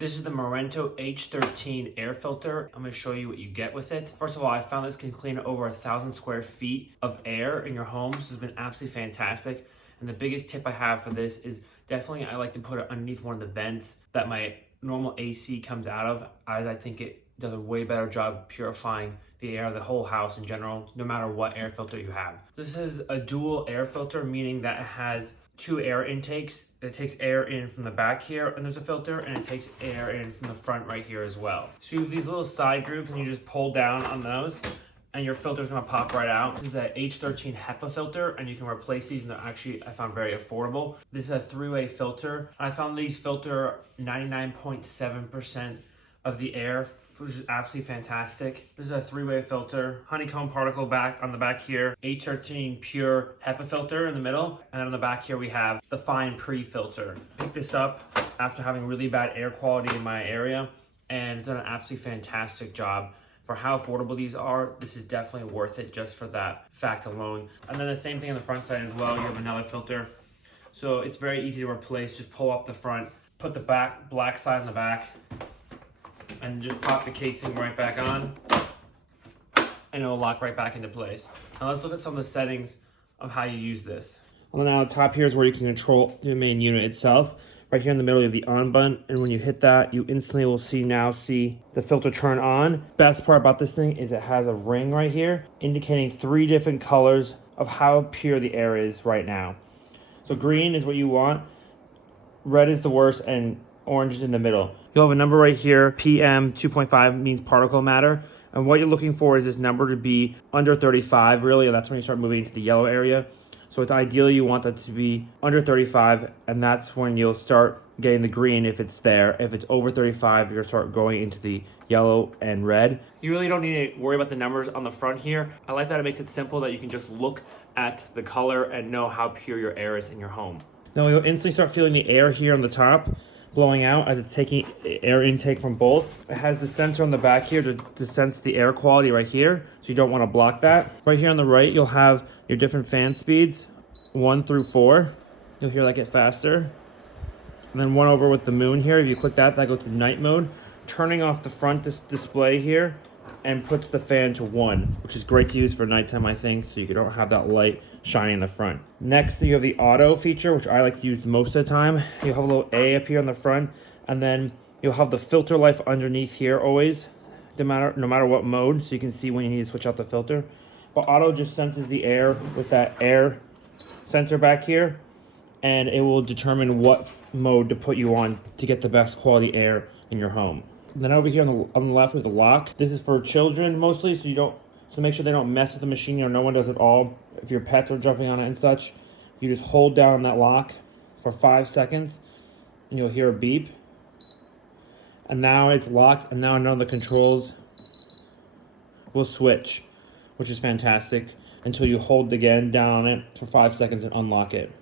This is the MORENTO H13 air filter. I'm gonna show you what you get with it. First of all, I found this can clean over 1,000 square feet of air in your home. This has been absolutely fantastic. And the biggest tip I have for this is definitely I like to put it underneath one of the vents that my normal AC comes out of, as I think it does a way better job purifying the air of the whole house in general, no matter what air filter you have. This is a dual air filter, meaning that it has two air intakes. It takes air in from the back here, and there's a filter, and it takes air in from the front right here as well. So you have these little side grooves, and you just pull down on those, and your filter's gonna pop right out. This is a H13 HEPA filter, and you can replace these, and they're actually, I found, very affordable. This is a three-way filter. I found these filter 99.7% of the air, which is absolutely fantastic. This is a three-way filter, honeycomb particle back on the back here, H13 pure HEPA filter in the middle, and then on the back here we have the fine pre-filter. Picked this up after having really bad air quality in my area, and it's done an absolutely fantastic job. For how affordable these are, this is definitely worth it just for that fact alone. And then the same thing on the front side as well, you have another filter. So it's very easy to replace, just pull off the front, put the black side on the back, and just pop the casing right back on, and it'll lock right back into place. Now let's look at some of the settings of how you use this. Well, now the top here is where you can control the main unit itself. Right here in the middle, you have the on button, and when you hit that, you instantly will see the filter turn on. Best part about this thing is it has a ring right here, indicating 3 different colors of how pure the air is right now. So green is what you want, red is the worst, and orange is in the middle. You'll have a number right here, PM 2.5 means particle matter. And what you're looking for is this number to be under 35, really, and that's when you start moving into the yellow area. So it's ideally you want that to be under 35, and that's when you'll start getting the green if it's there. If it's over 35, you'll start going into the yellow and red. You really don't need to worry about the numbers on the front here. I like that it makes it simple that you can just look at the color and know how pure your air is in your home. Now you'll instantly start feeling the air here on the top blowing out as it's taking air intake from both. It has the sensor on the back here to sense the air quality right here, so you don't want to block that. Right here on the right, you'll have your different fan speeds, 1 through 4. You'll hear that get faster. And then one over with the moon here, if you click that goes to night mode, turning off the front display here, and puts the fan to 1, which is great to use for nighttime, I think, so you don't have that light shining in the front. Next, you have the auto feature, which I like to use most of the time. You'll have a little A up here on the front, and then you'll have the filter life underneath here always, no matter what mode, so you can see when you need to switch out the filter. But auto just senses the air with that air sensor back here, and it will determine what mode to put you on to get the best quality air in your home. And then over here on the left with the lock, this is for children mostly, so make sure they don't mess with the machine. No one does it all. If your pets are jumping on it and such, you just hold down that lock for 5 seconds, and you'll hear a beep. And now it's locked, and now none of the controls will switch, which is fantastic, until you hold again down on it for 5 seconds and unlock it.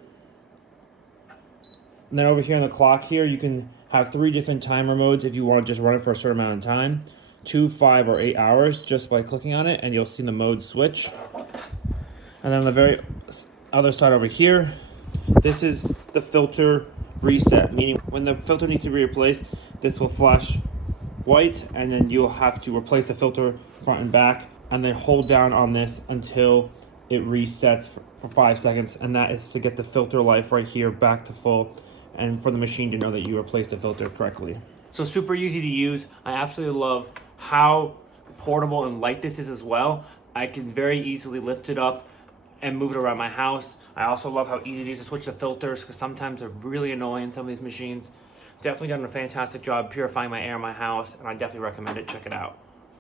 And then over here on the clock here, you can have 3 different timer modes if you want to just run it for a certain amount of time. 2, 5, or 8 hours just by clicking on it, and you'll see the mode switch. And then on the very other side over here, this is the filter reset, meaning when the filter needs to be replaced, this will flash white, and then you'll have to replace the filter front and back, and then hold down on this until it resets for 5 seconds, and that is to get the filter life right here back to full, and for the machine to know that you replaced the filter correctly. So super easy to use. I absolutely love how portable and light this is as well. I can very easily lift it up and move it around my house. I also love how easy it is to switch the filters, because sometimes they're really annoying in some of these machines. Definitely done a fantastic job purifying my air in my house, and I definitely recommend it. Check it out.